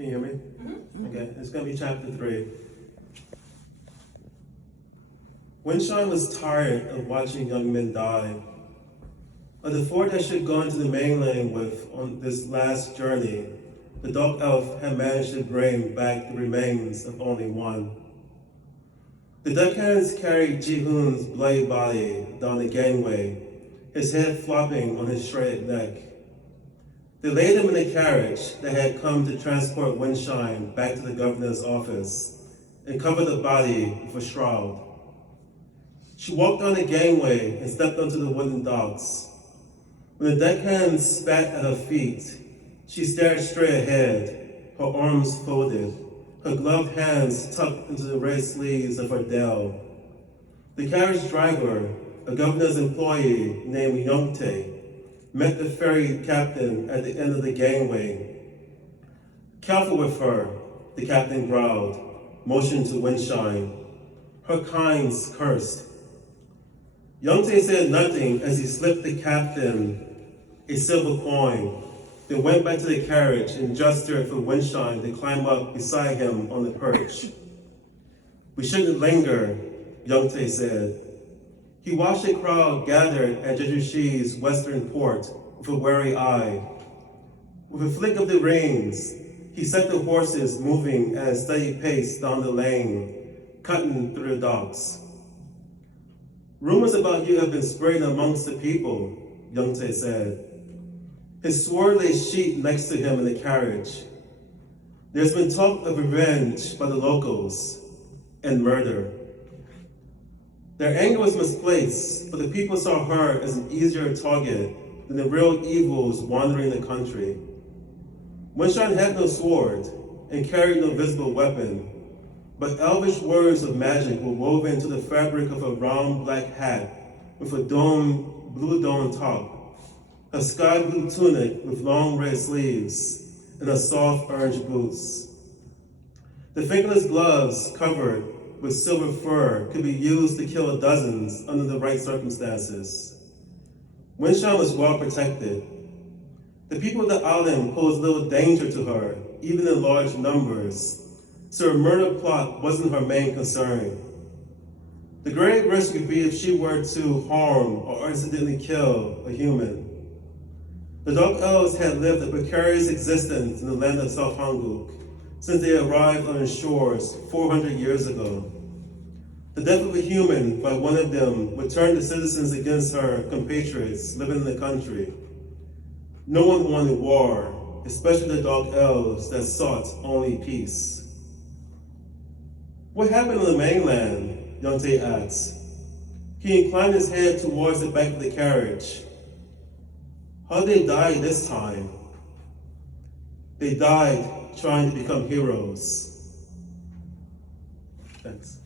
Can you hear me? Okay, it's going to be chapter 3. Windshine was tired of watching young men die. Of the 4 that should go into the mainland with on this last journey, the dark elf had managed to bring back the remains of only 1. The deckhands carried Ji-hoon's bloody body down the gangway, his head flopping on his shredded neck. They laid him in a carriage that had come to transport Windshine back to the governor's office and covered the body with a shroud. She walked down the gangway and stepped onto the wooden docks. When the deckhands spat at her feet, she stared straight ahead, her arms folded, her gloved hands tucked into the red sleeves of her dell. The carriage driver, a governor's employee named Youngtae, met the ferry captain at the end of the gangway. "Careful with her," the captain growled, motioning to Windshine. Her kinds cursed. Youngtae said nothing as he slipped the captain a silver coin, then went back to the carriage and gestured for Windshine to climb up beside him on the perch. "We shouldn't linger," Youngtae said. He watched the crowd gathered at Jeju-shi's western port with a wary eye. With a flick of the reins, he set the horses moving at a steady pace down the lane, cutting through the docks. "Rumors about you have been spreading amongst the people," Youngtae said. His sword lay sheathed next to him in the carriage. "There's been talk of revenge by the locals and murder." Their anger was misplaced, but the people saw her as an easier target than the real evils wandering the country. Windshine had no sword and carried no visible weapon, but elvish words of magic were woven into the fabric of a round black hat with a blue dome top, a sky blue tunic with long red sleeves, and a soft orange boots. The fingerless gloves covered with silver fur could be used to kill dozens under the right circumstances. Windshine was well protected. The people of the island posed little danger to her, even in large numbers, so a murder plot wasn't her main concern. The great risk would be if she were to harm or accidentally kill a human. The Dark Elves had lived a precarious existence in the land of South Hanguk since they arrived on its shores 400 years ago. The death of a human by one of them would turn the citizens against her compatriots living in the country. No one wanted war, especially the Dark Elves that sought only peace. "What happened on the mainland?" Youngtae asked. He inclined his head towards the back of the carriage. "How did they die this time?" "They died trying to become heroes." Thanks.